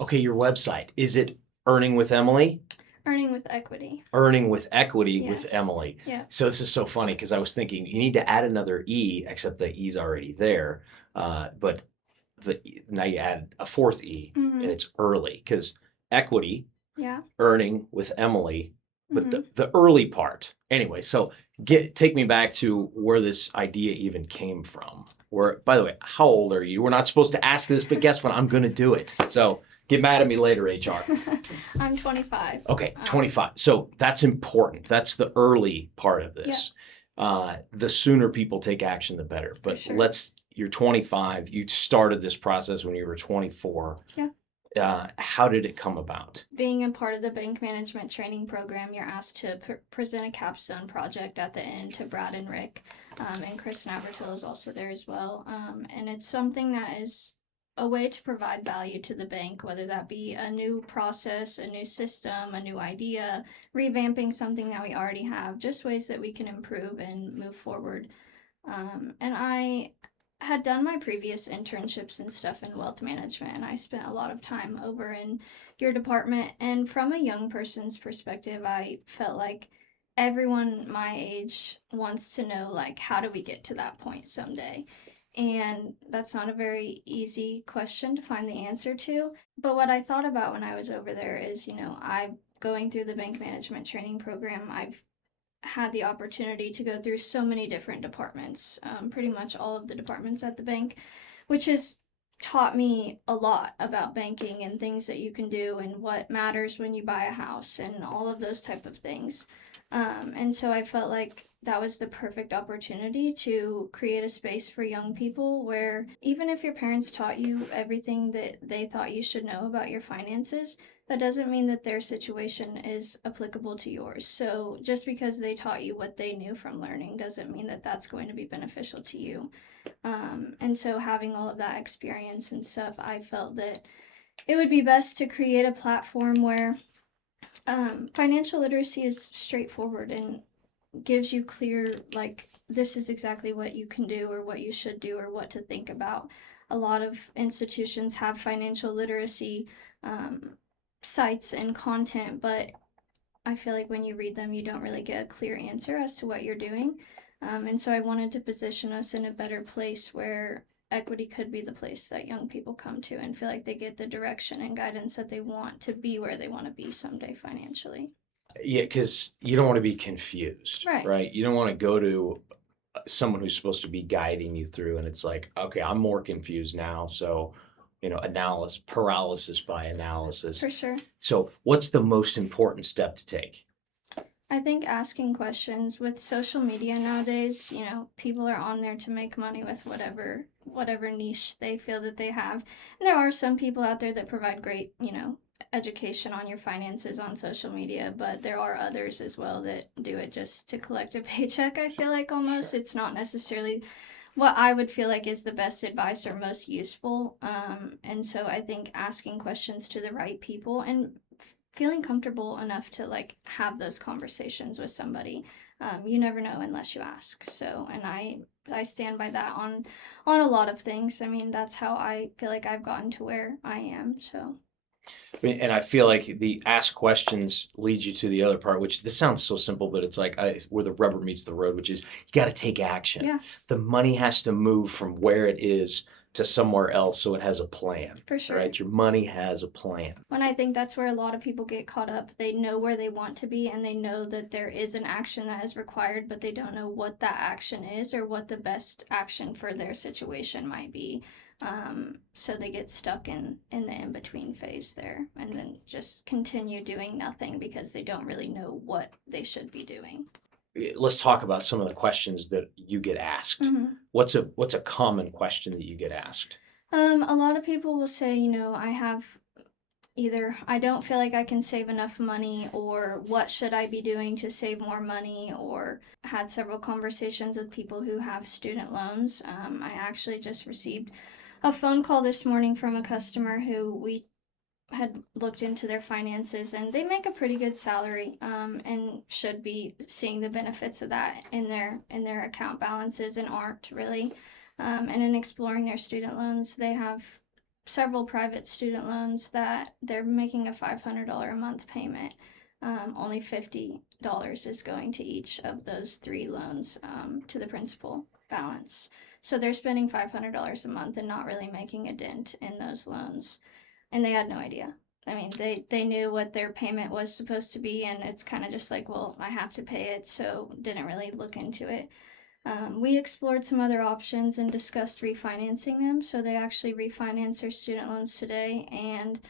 Okay, your website. Is it Earning with Emily? Earning with equity. Earning with Equity with Yes. Emily. Yeah. So this is so funny because I was thinking you need to add another E, except the E's already there. But now you add a fourth E, and Mhm. it's early because equity, Yeah. earning with Emily, but Mhm. the early part. Anyway, so take me back to where this idea even came from. Where, by the way, how old are you? We're not supposed to ask this, but guess what? I'm going to do it. So get mad at me later, HR. I'm 25. Okay, 25. So that's important. That's the early part of Yeah, this. The sooner people take action, the better. for But sure. you're 25. You started this process when you were 24. Yeah. How did it come about? Being a part of the bank management training program, you're asked to present a capstone project at the end to Brad and Rick, and Chris Navratil is also there as well. And it's something that is a way to provide value to the bank, whether that be a new process, a new system, a new idea, revamping something that we already have, just ways that we can improve and move forward. And I had done my previous internships and stuff in wealth management, and I spent a lot of time over in your department. And from a young person's perspective, I felt like everyone my age wants to know, like, how do we get to that point someday? And that's not a very easy question to find the answer to. But what I thought about when I was over there is, I'm going through the bank management training program. I've had the opportunity to go through so many different departments, pretty much all of the departments at the bank, which has taught me a lot about banking and things that you can do and what matters when you buy a house and all of those type of things. And so I felt like that was the perfect opportunity to create a space for young people where even if your parents taught you everything that they thought you should know about your finances, that doesn't mean that their situation is applicable to yours. So just because they taught you what they knew from learning doesn't mean that that's going to be beneficial to you. And so having all of that experience and stuff, I felt that it would be best to create a platform where financial literacy is straightforward and gives you clear, like, this is exactly what you can do or what you should do or what to think about. A lot of institutions have financial literacy um, sites and content, but I feel like when you read them, you don't really get a clear answer as to what you're doing. And so I wanted to position us in a better place where equity could be the place that young people come to and feel like they get the direction and guidance that they want to be where they want to be someday financially. Yeah, because you don't want to be confused, Right. right? You don't want to go to someone who's supposed to be guiding you through, and it's like, okay, I'm more confused now. So, analysis, paralysis by analysis. For sure. So, what's the most important step to take? I think asking questions with social media nowadays, people are on there to make money with whatever niche they feel that they have. And there are some people out there that provide great, education on your finances on social media, but there are others as well that do it just to collect a paycheck. I feel like almost it's not necessarily what I would feel like is the best advice or most useful. And so I think asking questions to the right people and feeling comfortable enough to like have those conversations with somebody. You never know unless you ask. So, and I stand by that on a lot of things. I mean, that's how I feel like I've gotten to where I am. So, And I feel like the ask questions leads you to the other part, which this sounds so simple, but it's like where the rubber meets the road, which is you got to take action. yeah, The money has to move from where it is to somewhere else so it has a plan, for sure. right? Your money has a plan. When I think that's where a lot of people get caught up. They know where they want to be and they know that there is an action that is required, but they don't know what that action is or what the best action for their situation might be. So they get stuck in the in between phase there and then just continue doing nothing because they don't really know what they should be doing. Let's talk about some of the questions that you get asked. Mm-hmm. What's a common question that you get asked? A lot of people will say, I have either I don't feel like I can save enough money, or what should I be doing to save more money, or had several conversations with people who have student loans. I actually just received a phone call this morning from a customer who we had looked into their finances and they make a pretty good salary, and should be seeing the benefits of that in their account balances and aren't really. And in exploring their student loans, they have several private student loans that they're making a $500 a month payment. Only $50 is going to each of those 3 loans to the principal balance. So they're spending $500 a month and not really making a dent in those loans. And they had no idea. I mean, they knew what their payment was supposed to be, and it's kind of just like, well, I have to pay it, so didn't really look into it. We explored some other options and discussed refinancing them. So they actually refinanced their student loans today, and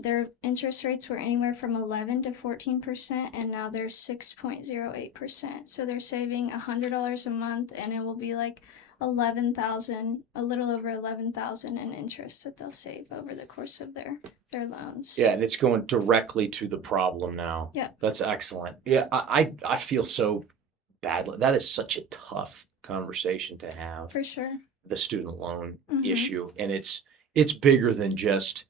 their interest rates were anywhere from 11 to 14%, and now they're 6.08%. So they're saving $100 a month, and it will be like 11,000, a little over 11,000 in interest that they'll save over the course of their loans. Yeah, and it's going directly to the problem now. Yeah. That's excellent. Yeah, I feel so badly. That is such a tough conversation to have. For sure. The student loan Mhm. issue, and it's bigger than just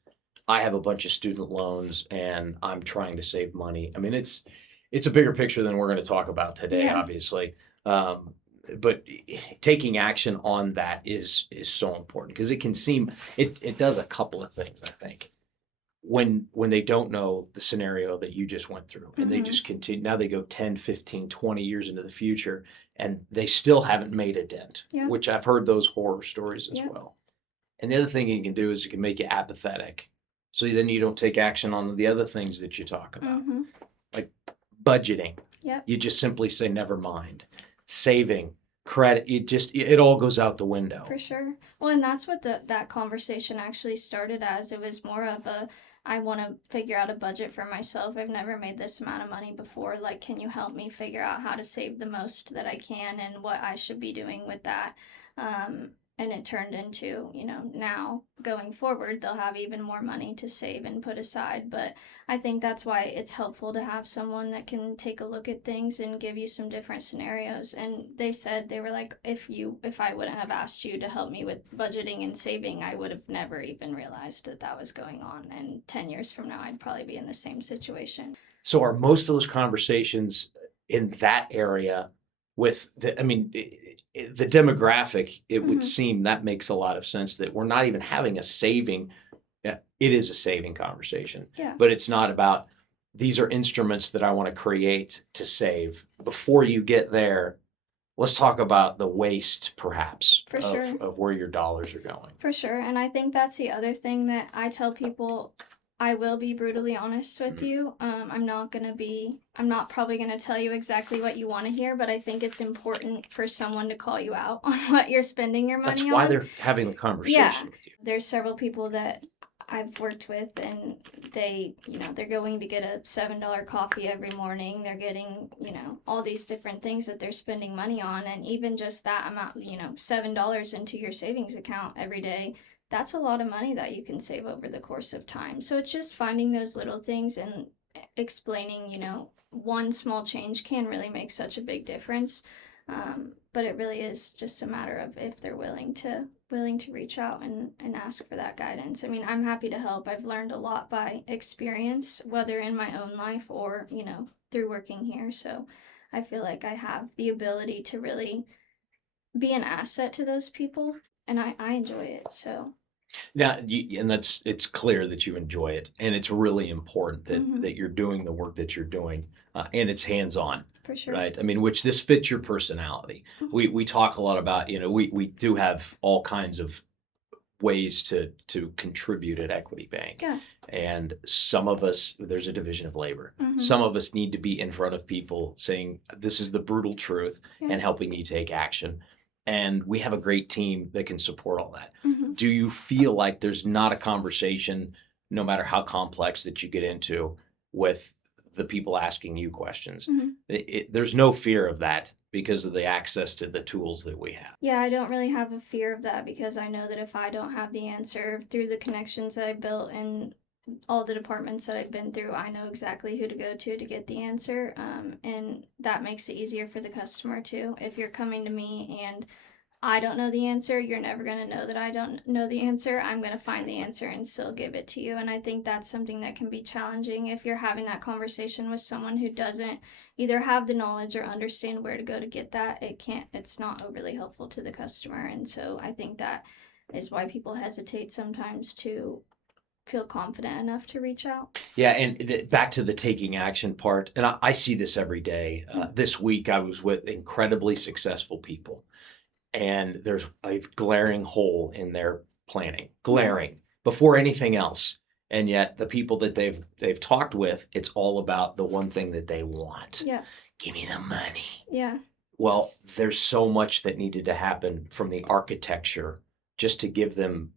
I have a bunch of student loans and I'm trying to save money. I mean, it's a bigger picture than we're going to talk about today, Yeah. obviously. But taking action on that is so important, because it can seem it does a couple of things, I think. When they don't know the scenario that you just went through, and they Mhm. just continue, now they go 10, 15, 20 years into the future and they still haven't made a dent, Yeah. which I've heard those horror stories as Yeah. well. And the other thing it can do is it can make you apathetic. So then you don't take action on the other things that you talk about, Mhm. like budgeting. Yep. You just simply say, never mind. Saving, credit, it all goes out the window. For sure. Well, and that's what that conversation actually started as. It was more of a, I want to figure out a budget for myself. I've never made this amount of money before. Like, can you help me figure out how to save the most that I can and what I should be doing with that? And it turned into, now going forward, they'll have even more money to save and put aside. But I think that's why it's helpful to have someone that can take a look at things and give you some different scenarios. And they said, they were like, if I wouldn't have asked you to help me with budgeting and saving, I would have never even realized that was going on. And 10 years from now, I'd probably be in the same situation. So are most of those conversations in that area with the demographic, it would Mhm. seem that makes a lot of sense, that we're not even having a saving. Yeah, it is a saving conversation, Yeah. but it's not about these are instruments that I want to create to save. Before you get there, let's talk about the waste, perhaps, For sure. of where your dollars are going. For sure. And I think that's the other thing that I tell people. I will be brutally honest with Mhm. you. I'm not probably going to tell you exactly what you want to hear, but I think it's important for someone to call you out on what you're spending your money on. That's why they're having the conversation with you. There's several people that I've worked with, and they're going to get a $7 coffee every morning. They're getting, all these different things that they're spending money on. And even just that amount, $7 into your savings account every day, that's a lot of money that you can save over the course of time. So it's just finding those little things and explaining, one small change can really make such a big difference. But it really is just a matter of if they're willing to reach out and ask for that guidance. I mean, I'm happy to help. I've learned a lot by experience, whether in my own life or, through working here. So I feel like I have the ability to really be an asset to those people, and I enjoy it. So now, it's clear that you enjoy it, and it's really important that Mhm. that you're doing the work that you're doing, and it's hands-on, for sure. right? I mean, which this fits your personality. Mhm. We talk a lot about, we do have all kinds of ways to contribute at Equity Bank. Yeah. And some of us, there's a division of labor. Mhm. Some of us need to be in front of people saying, this is the brutal truth, Yeah. and helping you take action. And we have a great team that can support all that. Mhm. Do you feel like there's not a conversation, no matter how complex, that you get into with the people asking you questions? Mhm. There's no fear of that because of the access to the tools that we have. Yeah, I don't really have a fear of that, because I know that if I don't have the answer, through the connections that I built in all the departments that I've been through, I know exactly who to go to get the answer. And that makes it easier for the customer too. If you're coming to me and I don't know the answer, you're never going to know that I don't know the answer. I'm going to find the answer and still give it to you. And I think that's something that can be challenging if you're having that conversation with someone who doesn't either have the knowledge or understand where to go to get that. It's not overly helpful to the customer. And so I think that is why people hesitate sometimes to feel confident enough to reach out. Yeah, and back to the taking action part, and I see this every day. This week, I was with incredibly successful people, and there's a glaring hole in their planning, glaring before anything else. And yet, the people that they've talked with, it's all about the one thing that they want. Yeah. Give me the money. Yeah. Well, there's so much that needed to happen from the architecture just to give them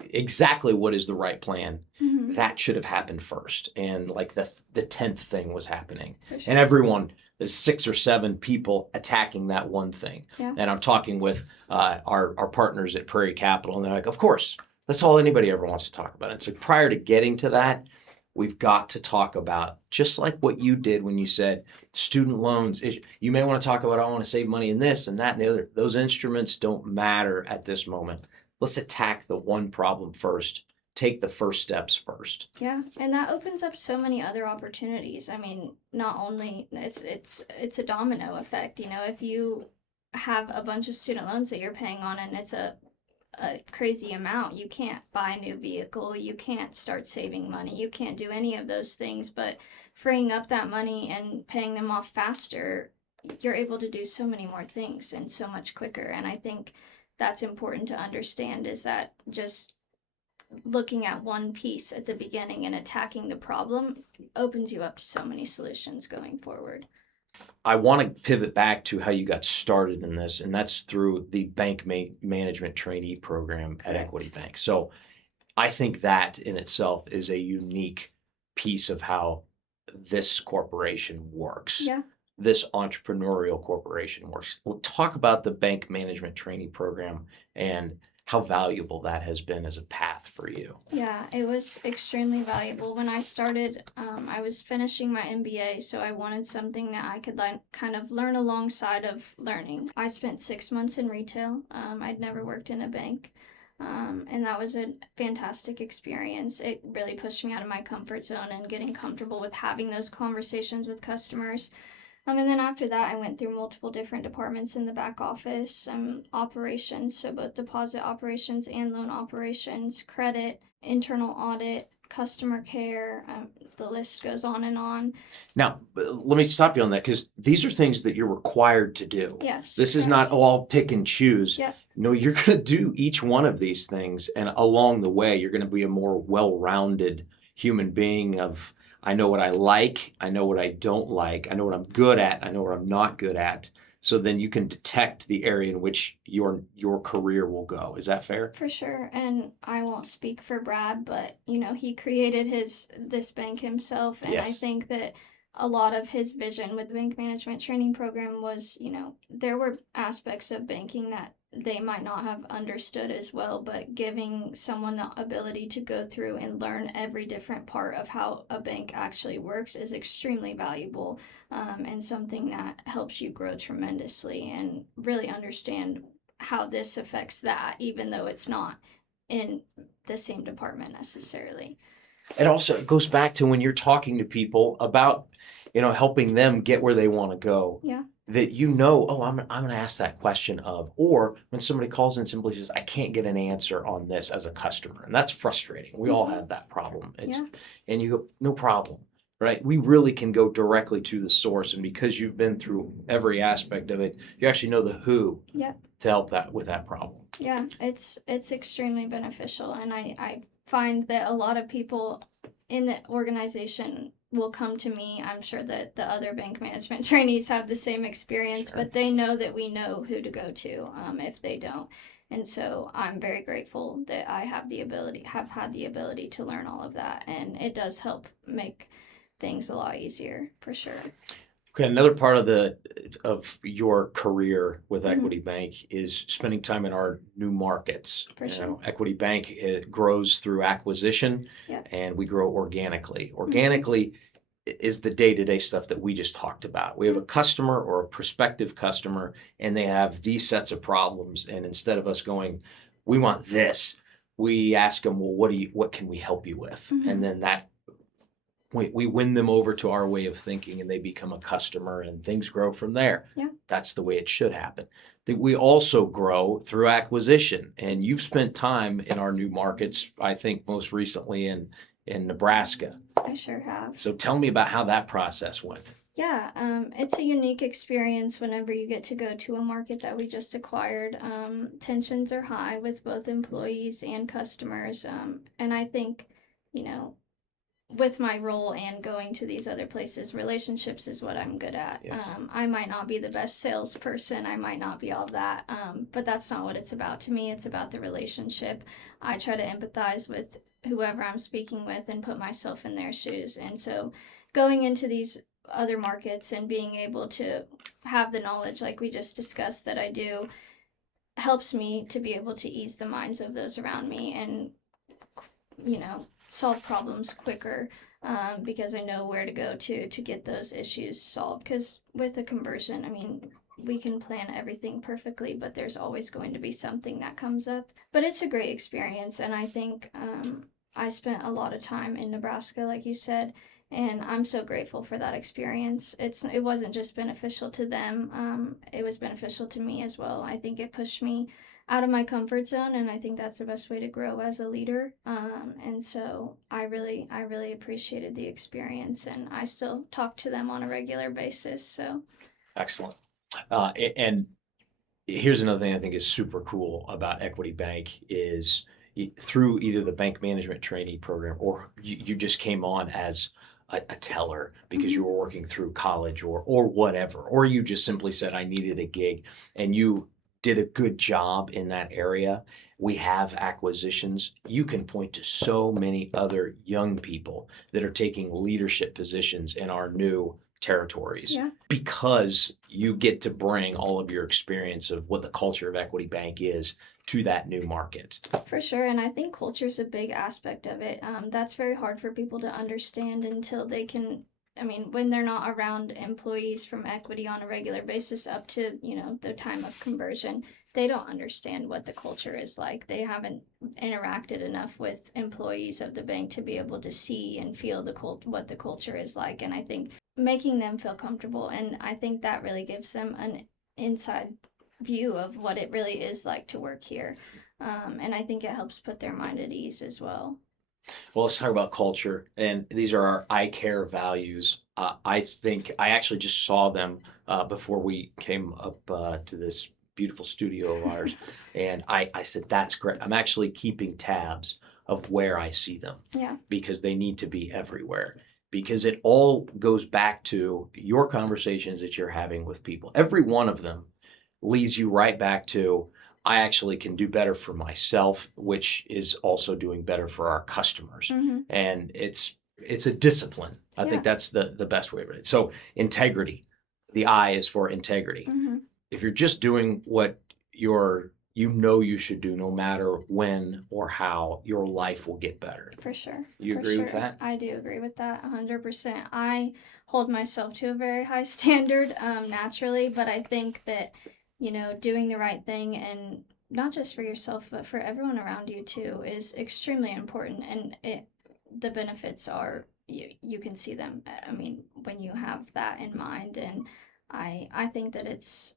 exactly what is the right plan. Mm-hmm. That should have happened first. And like the 10th thing was happening. For sure. And everyone, there's 6 or 7 people attacking that one thing. Yeah. And I'm talking with our partners at Prairie Capital, and they're like, of course, that's all anybody ever wants to talk about. It's like prior to getting to that, we've got to talk about, just like what you did when you said student loans. You may want to talk about, I want to save money in this and that and the other. Those instruments don't matter at this moment. Let's attack the one problem first. Take the first steps first. Yeah, and that opens up so many other opportunities. I mean, not only it's a domino effect. You know, if you have a bunch of student loans that you're paying on and it's a crazy amount, you can't buy a new vehicle, you can't start saving money, you can't do any of those things. But freeing up that money and paying them off faster, you're able to do so many more things and so much quicker. And I think that's important to understand, is that just looking at one piece at the beginning and attacking the problem opens you up to so many solutions going forward. I want to pivot back to how you got started in this, and that's through the bank management trainee program at Correct. Equity Bank. So I think that in itself is a unique piece of how this corporation works. Yeah. This entrepreneurial corporation works. We'll talk about the bank management trainee program and how valuable that has been as a path for you. Yeah, it was extremely valuable. When I started, I was finishing my MBA, so I wanted something that I could kind of learn alongside of learning. I spent 6 months in retail. I'd never worked in a bank, and that was a fantastic experience. It really pushed me out of my comfort zone and getting comfortable with having those conversations with customers. And then after that, I went through multiple different departments in the back office, operations, so both deposit operations and loan operations, credit, internal audit, customer care, the list goes on and on. Now, let me stop you on that, because these are things that you're required to do. Yes. This is not, I'll pick and choose. Yeah. No, you're going to do each one of these things, and along the way, you're going to be a more well-rounded human being of, I know what I like, I know what I don't like, I know what I'm good at, I know what I'm not good at. So then you can detect the area in which your career will go. Is that fair? For sure. And I won't speak for Brad, but he created this bank himself, and Yes. I think that a lot of his vision with the bank management training program was, there were aspects of banking that they might not have understood as well, but giving someone the ability to go through and learn every different part of how a bank actually works is extremely valuable, and something that helps you grow tremendously and really understand how this affects that, even though it's not in the same department necessarily. It also goes back to when you're talking to people about, helping them get where they want to go. Yeah. That I'm going to ask that question of, or when somebody calls in and simply says, I can't get an answer on this as a customer. And that's frustrating. We all have that problem. And you go, no problem, right? We really can go directly to the source. And because you've been through every aspect of it, you actually know the who to help that with that problem. Yeah, it's extremely beneficial. And I find that a lot of people in the organization will come to me. I'm sure that the other bank management trainees have the same experience, Sure. But they know that we know who to go to if they don't. And so I'm very grateful that I have had the ability to learn all of that. And it does help make things a lot easier, for sure. Okay, another part of your career with Mhm. Equity Bank is spending time in our new markets. For sure. Equity Bank, it grows through acquisition, Yep. and we grow organically. Organically is the day-to-day stuff that we just talked about. We have a customer or a prospective customer, and they have these sets of problems. And instead of us going, we want this, we ask them, well, what can we help you with? Mhm. And then that we win them over to our way of thinking and they become a customer and things grow from there. Yeah. That's the way it should happen. That we also grow through acquisition. And you've spent time in our new markets, I think most recently in Nebraska. I sure have. So tell me about how that process went. Yeah, it's a unique experience whenever you get to go to a market that we just acquired. Tensions are high with both employees and customers. And I think, you know, with my role and going to these other places, relationships is what I'm good at. Yes. I might not be the best salesperson, I might not be all that, but that's not what it's about to me. It's about the relationship. I try to empathize with whoever I'm speaking with and put myself in their shoes. And so going into these other markets and being able to have the knowledge like we just discussed that I do helps me to be able to ease the minds of those around me and, you know, solve problems quicker, because I know where to go to get those issues solved. Because with a conversion, I mean, we can plan everything perfectly, but there's always going to be something that comes up. But it's a great experience, and I think I spent a lot of time in Nebraska, like you said, and I'm so grateful for that experience. It wasn't just beneficial to them, it was beneficial to me as well. I think it pushed me out of my comfort zone, and I think that's the best way to grow as a leader. And so I really appreciated the experience, and I still talk to them on a regular basis. So Excellent. And here's another thing I think is super cool about Equity Bank is through either the bank management trainee program or you just came on as a teller because you were working through college or whatever, or you just simply said, I needed a gig and you did a good job in that area. We have acquisitions. You can point to so many other young people that are taking leadership positions in our new territories yeah, because you get to bring all of your experience of what the culture of Equity Bank is to that new market. for sure. And I think culture is a big aspect of it. That's very hard for people to understand until they can. I mean, when they're not around employees from Equity on a regular basis up to, you know, the time of conversion, they don't understand what the culture is like. They haven't interacted enough with employees of the bank to be able to see and feel what the culture is like. And I think making them feel comfortable, and I think that really gives them an inside view of what it really is like to work here. And I think it helps put their mind at ease as well. Well, let's talk about culture. And these are our ICARE values. I think I actually just saw them before we came up to this beautiful studio of ours. And I said, that's great. I'm actually keeping tabs of where I see them. Yeah. Because they need to be everywhere. Because it all goes back to your conversations that you're having with people. Every one of them leads you right back to, I actually can do better for myself, which is also doing better for our customers. Mm-hmm. And it's a discipline. I think that's the best way of it. So integrity, the I is for integrity. Mm-hmm. If you're just doing what you should do, no matter when or how, your life will get better. For sure. You agree with that? I do agree with that 100%. I hold myself to a very high standard naturally, but I think that, you know, doing the right thing, and not just for yourself, but for everyone around you too, is extremely important. And the benefits are, you can see them. I mean, when you have that in mind, and I think that it's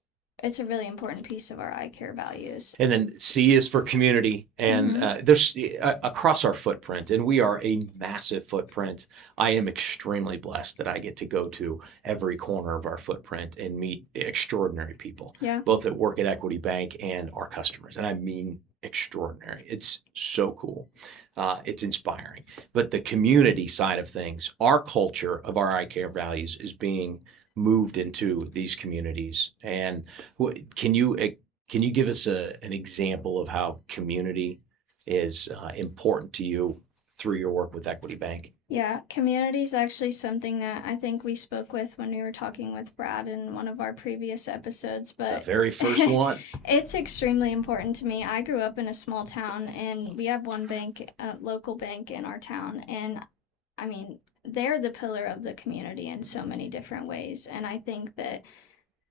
a really important piece of our ICARE values. And then C is for community, and there's across our footprint, and we are a massive footprint. I am extremely blessed that I get to go to every corner of our footprint and meet extraordinary people, both that work at Equity Bank and our customers. And I mean extraordinary. It's so cool. It's inspiring. But the community side of things, our culture of our ICARE values is being moved into these communities. And can you give us an example of how community is important to you through your work with Equity Bank? Yeah, community is actually something that I think we spoke with when we were talking with Brad in one of our previous episodes. But The very first one. It's extremely important to me. I grew up in a small town, and we have one bank, a local bank in our town, and I mean, they're the pillar of the community in so many different ways. And I think that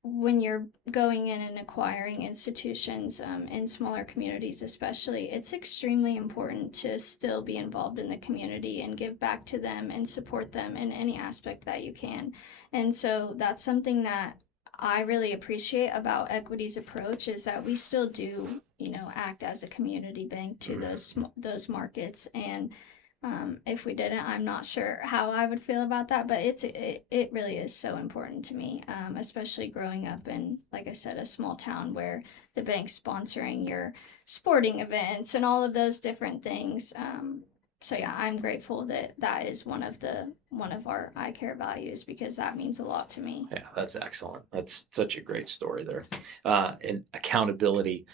when you're going in and acquiring institutions in smaller communities especially, it's extremely important to still be involved in the community and give back to them and support them in any aspect that you can. And so that's something that I really appreciate about Equity's approach, is that we still do, act as a community bank to those markets. And if we didn't, I'm not sure how I would feel about that, but it really is so important to me, especially growing up in, like I said, a small town where the bank's sponsoring your sporting events and all of those different things. So yeah, I'm grateful that is one of our ICARE values, because that means a lot to me. Yeah, that's excellent. That's such a great story there. And accountability.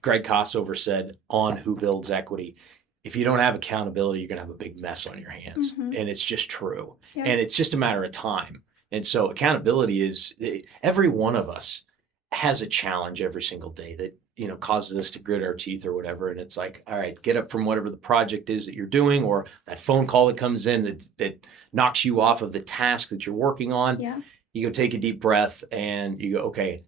Greg Kossover said on Who Builds Equity, if you don't have accountability, you're going to have a big mess on your hands. And it's just true. Yeah. And it's just a matter of time. And so accountability is, every one of us has a challenge every single day that, causes us to grit our teeth or whatever. And it's like, all right, get up from whatever the project is that you're doing, or that phone call that comes in that knocks you off of the task that you're working on. Yeah. You go take a deep breath and you go, okay,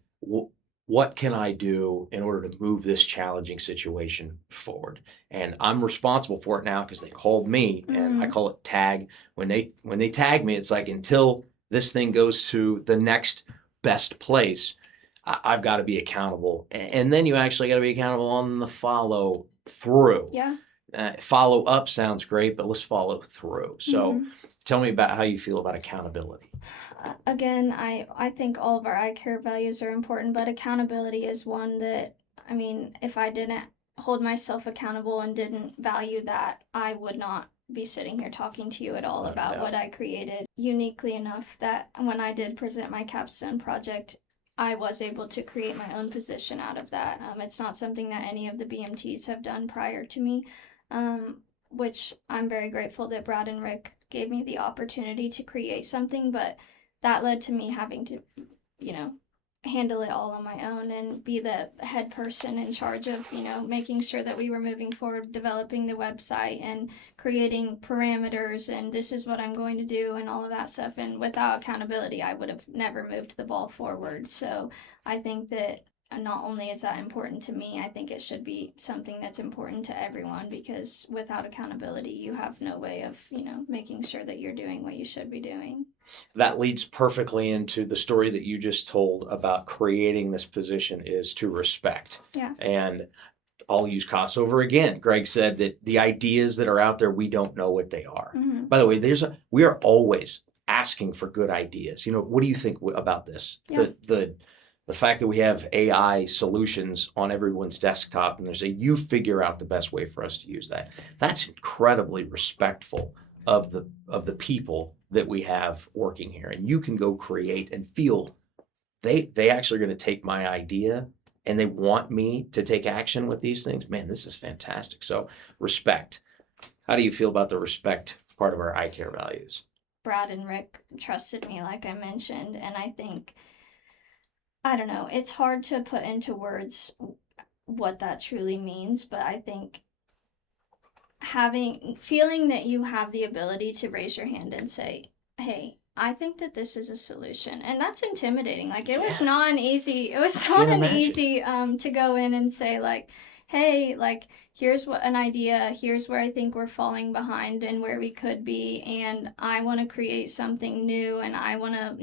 what can I do in order to move this challenging situation forward? And I'm responsible for it now because they called me, and I call it tag. When they tag me, it's like, until this thing goes to the next best place, I've got to be accountable. And then you actually got to be accountable on the follow through. Yeah. Follow up sounds great, but let's follow through. So tell me about how you feel about accountability. Again, I think all of our ICARE values are important, but accountability is one that, if I didn't hold myself accountable and didn't value that, I would not be sitting here talking to you at all about what I created. Uniquely enough, that when I did present my capstone project, I was able to create my own position out of that. It's not something that any of the BMTs have done prior to me, which I'm very grateful that Brad and Rick gave me the opportunity to create something, but that led to me having to, handle it all on my own and be the head person in charge of, making sure that we were moving forward, developing the website and creating parameters, and this is what I'm going to do and all of that stuff. And without accountability, I would have never moved the ball forward. So I think that not only is that important to me, I think it should be something that's important to everyone, because without accountability, you have no way of, making sure that you're doing what you should be doing. That leads perfectly into the story that you just told about creating this position, is to respect. Yeah. And I'll use Kossover again. Greg said that the ideas that are out there, we don't know what they are. By the way, we are always asking for good ideas. What do you think about this? Yeah. The fact that we have AI solutions on everyone's desktop, and they say, you figure out the best way for us to use that. That's incredibly respectful of the people that we have working here. And you can go create and feel they actually are going to take my idea and they want me to take action with these things. Man, this is fantastic. So respect. How do you feel about the respect part of our ICARE values? Brad and Rick trusted me, like I mentioned, and I think, I don't know, it's hard to put into words what that truly means, but I think feeling that you have the ability to raise your hand and say, hey, I think that this is a solution, and that's intimidating. Like, it was not an easy to go in and say, like, hey, like, here's an idea, here's where I think we're falling behind and where we could be, and I want to create something new, and I want to,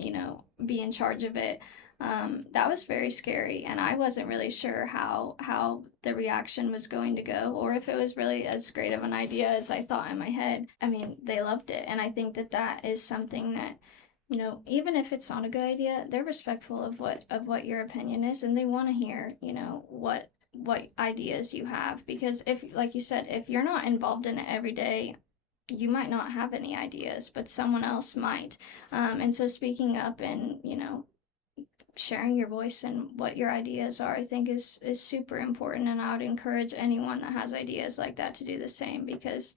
be in charge of it. That was very scary, and I wasn't really sure how the reaction was going to go, or if it was really as great of an idea as I thought in my head. They loved it, and I think that is something that, even if it's not a good idea, they're respectful of what your opinion is, and they want to hear, what ideas you have, because if, like you said, if you're not involved in it every day, you might not have any ideas, but someone else might. And so speaking up and, sharing your voice and what your ideas are, I think is super important, and I would encourage anyone that has ideas like that to do the same, because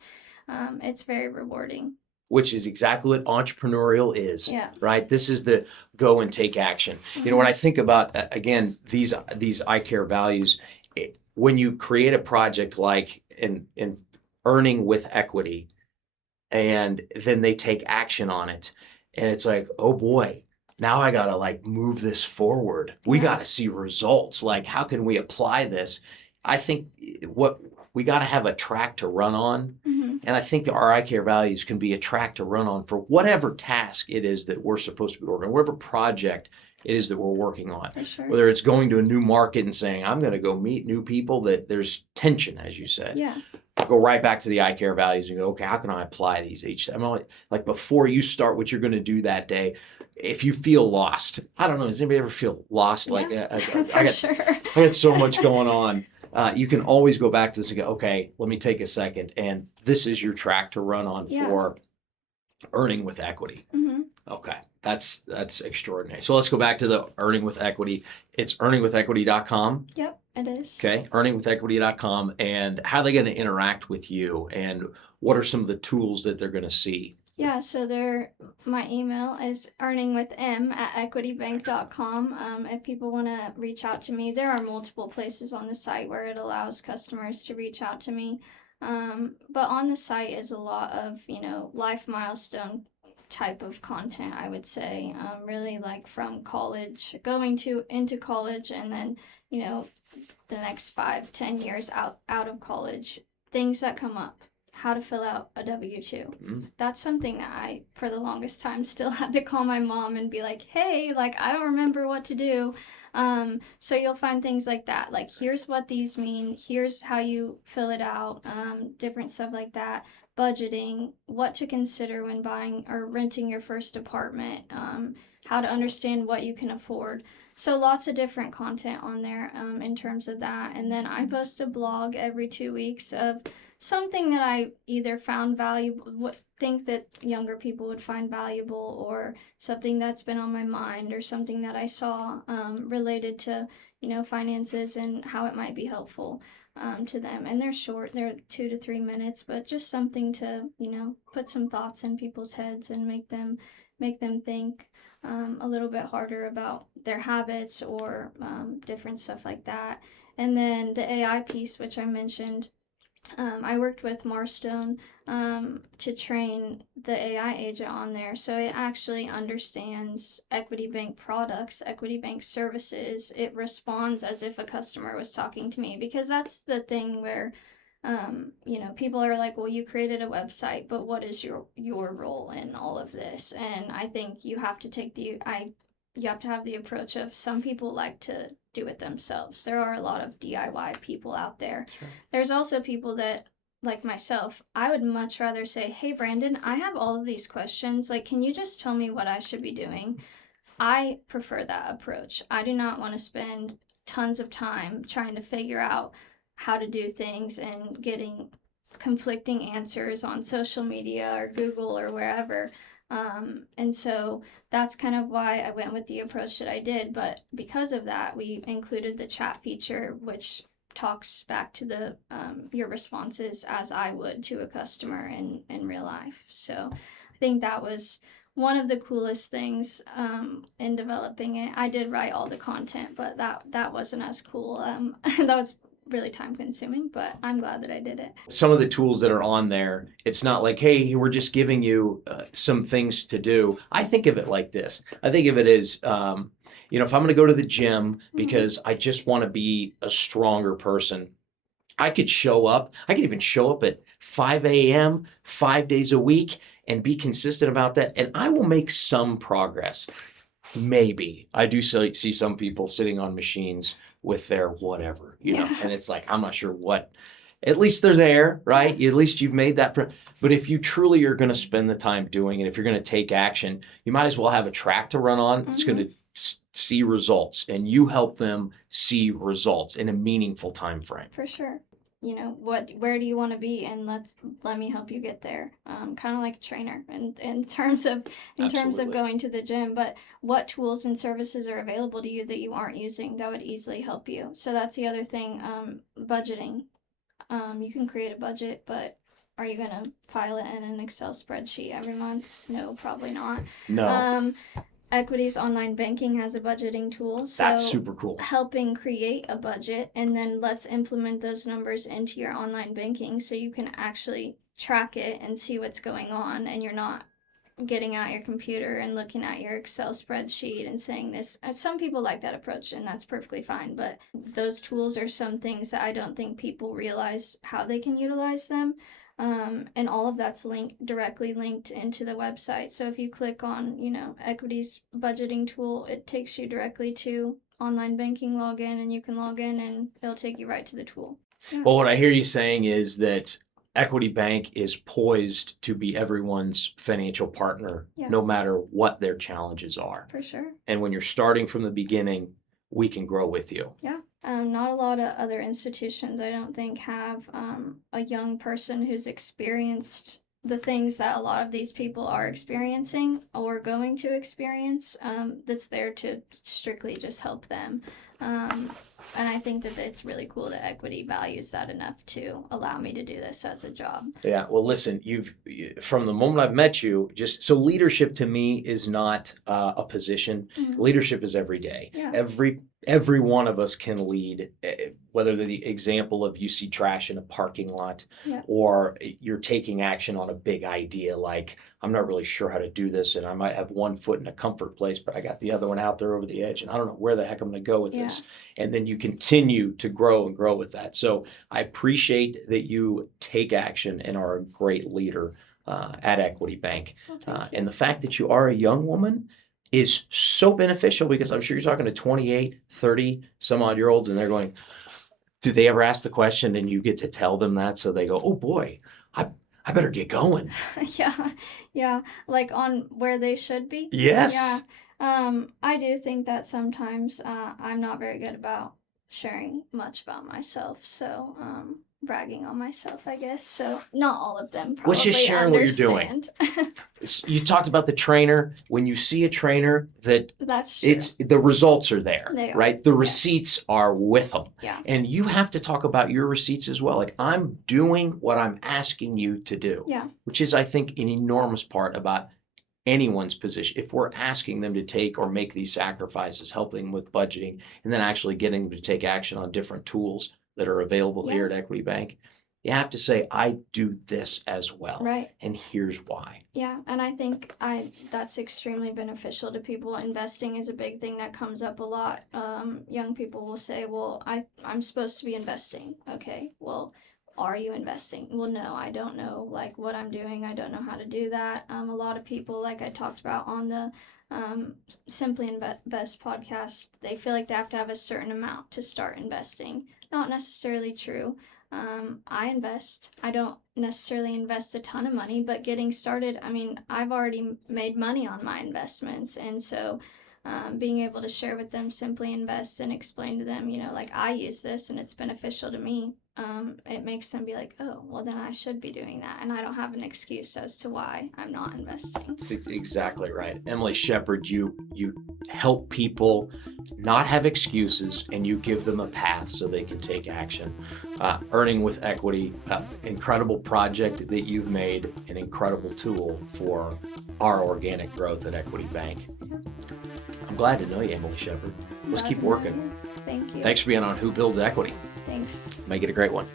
it's very rewarding. Which is exactly what entrepreneurial is, yeah. Right? This is the go and take action. Mm-hmm. When I think about, again, these ICARE values, when you create a project like in earning with equity, and then they take action on it, and it's like, oh boy, now I got to like move this forward. We got to see results. Like, how can we apply this? I think what we got to have a track to run on. Mm-hmm. And I think our ICARE values can be a track to run on for whatever task it is that we're supposed to be working on, whatever project it is that we're working on. For sure. Whether it's going to a new market and saying, I'm going to go meet new people, that there's tension, as you said. Yeah. Go right back to the ICARE values and go, okay, how can I apply these each time? Like before you start what you're going to do that day, if you feel lost, I don't know, does anybody ever feel lost? Like Sure. I got so much going on. You can always go back to this and go, okay, let me take a second. And this is your track to run on for earning with equity. Mm-hmm. Okay, that's extraordinary. So let's go back to the earning with equity. It's earningwithequity.com. Yep, it is. Okay, earningwithequity.com. And how are they going to interact with you? And what are some of the tools that they're going to see? Yeah, so my email is earningwithm@equitybank.com. If people want to reach out to me, there are multiple places on the site where it allows customers to reach out to me. But on the site is a lot of, life milestone type of content, I would say. Really like from college, into college, and then, the next 5-10 years out of college, things that come up. How to fill out a W-2. Mm-hmm. That's something that I, for the longest time, still had to call my mom and be like, hey, like, I don't remember what to do. So you'll find things like that. Like, here's what these mean. Here's how you fill it out. Different stuff like that. Budgeting, what to consider when buying or renting your first apartment. How to understand what you can afford. So lots of different content on there in terms of that. And then I post a blog every 2 weeks of something that I either found valuable, think that younger people would find valuable, or something that's been on my mind, or something that I saw related to, finances and how it might be helpful to them. And they're short, they're 2 to 3 minutes, but just something to, put some thoughts in people's heads and make them think a little bit harder about their habits or different stuff like that. And then the AI piece, which I mentioned, I worked with Marstone to train the AI agent on there, so it actually understands Equity Bank products, Equity Bank services. It responds as if a customer was talking to me, because that's the thing where people are like, well, you created a website, but what is your role in all of this? And I think you have to you have to have the approach of, some people like to do it themselves. There are a lot of DIY people out there. Right. There's also people that, like myself, I would much rather say, hey, Brandon, I have all of these questions. Like, can you just tell me what I should be doing? I prefer that approach. I do not want to spend tons of time trying to figure out how to do things and getting conflicting answers on social media or Google or wherever. And so that's kind of why I went with the approach that I did. But because of that, we included the chat feature, which talks back to the your responses as I would to a customer in real life. So I think that was one of the coolest things in developing it. I did write all the content, but that wasn't as cool. That was really time consuming, but I'm glad that I did it. Some of the tools that are on there, it's not like, hey, we're just giving you some things to do. I think of it like this. I think of it as, if I'm going to go to the gym because I just want to be a stronger person, I could even show up at 5 a.m., 5 days a week, and be consistent about that. And I will make some progress. Maybe. I do see some people sitting on machines with their whatever, and it's like, I'm not sure what, at least they're there, right? At least you've made that. But if you truly are going to spend the time doing it, if you're going to take action, you might as well have a track to run on. It's going to see results, and you help them see results in a meaningful time frame. For sure. Where do you want to be, and let me help you get there. Kind of like a trainer in terms of going to the gym, but what tools and services are available to you that you aren't using that would easily help you. So that's the other thing. Budgeting. You can create a budget, but are you going to file it in an Excel spreadsheet every month? No, probably not. No. Equity's online banking has a budgeting tool. So that's super cool. Helping create a budget, and then let's implement those numbers into your online banking so you can actually track it and see what's going on, and you're not getting out your computer and looking at your Excel spreadsheet and saying this. Some people like that approach, and that's perfectly fine. But those tools are some things that I don't think people realize how they can utilize them. And all of that's directly linked into the website. So if you click on, Equity's budgeting tool, it takes you directly to online banking login, and you can log in and it'll take you right to the tool. Yeah. Well, what I hear you saying is that Equity Bank is poised to be everyone's financial partner, no matter what their challenges are. For sure. And when you're starting from the beginning, we can grow with you. Yeah. Not a lot of other institutions, I don't think, have a young person who's experienced the things that a lot of these people are experiencing or going to experience, that's there to strictly just help them. And I think that it's really cool that Equity values that enough to allow me to do this as a job. Yeah, well, listen, from the moment I've met you, so leadership to me is not a position. Mm-hmm. Leadership is every day. Yeah. Every one of us can lead, whether the example of you see trash in a parking lot, or you're taking action on a big idea like, I'm not really sure how to do this, and I might have one foot in a comfort place, but I got the other one out there over the edge, and I don't know where the heck I'm going to go with this. And then you continue to grow and grow with that. So I appreciate that you take action and are a great leader at Equity Bank. And the fact that you are a young woman is so beneficial, because I'm sure you're talking to 28, 30, some odd year olds, and they're going, do they ever ask the question and you get to tell them that? So they go, oh boy, I better get going. Yeah. Like on where they should be. Yes. Yeah. I do think that sometimes I'm not very good about sharing much about myself. So, bragging on myself, I guess. So not all of them probably Let's just share understand. What you're doing. You talked about the trainer. When you see a trainer, that's true. The results are there, right? The Yes. receipts are with them. Yeah. And you have to talk about your receipts as well. Like, I'm doing what I'm asking you to do. Yeah. Which is, I think, an enormous part about anyone's position. If we're asking them to take or make these sacrifices, helping them with budgeting, and then actually getting them to take action on different tools that are available here at Equity Bank, you have to say, I do this as well. Right. And here's why. Yeah, and I think that's extremely beneficial to people. Investing is a big thing that comes up a lot. Young people will say, well, I'm supposed to be investing. Okay, well, are you investing? Well, no, I don't know like what I'm doing. I don't know how to do that. A lot of people, like I talked about on the Simply Invest podcast, they feel like they have to have a certain amount to start investing. Not necessarily true. I invest. I don't necessarily invest a ton of money, but getting started, I mean, I've already made money on my investments. And so being able to share with them Simply Invest and explain to them, like I use this and it's beneficial to me, it makes them be like, oh, well, then I should be doing that. And I don't have an excuse as to why I'm not investing. That's exactly right. Emily Sheppard, you help people not have excuses, and you give them a path so they can take action. Earning with Equity, incredible project that you've made, an incredible tool for our organic growth at Equity Bank. I'm glad to know you, Emily Sheppard. Let's keep working. Thank you. Thanks for being on Who Builds Equity. Thanks. Make it a great one.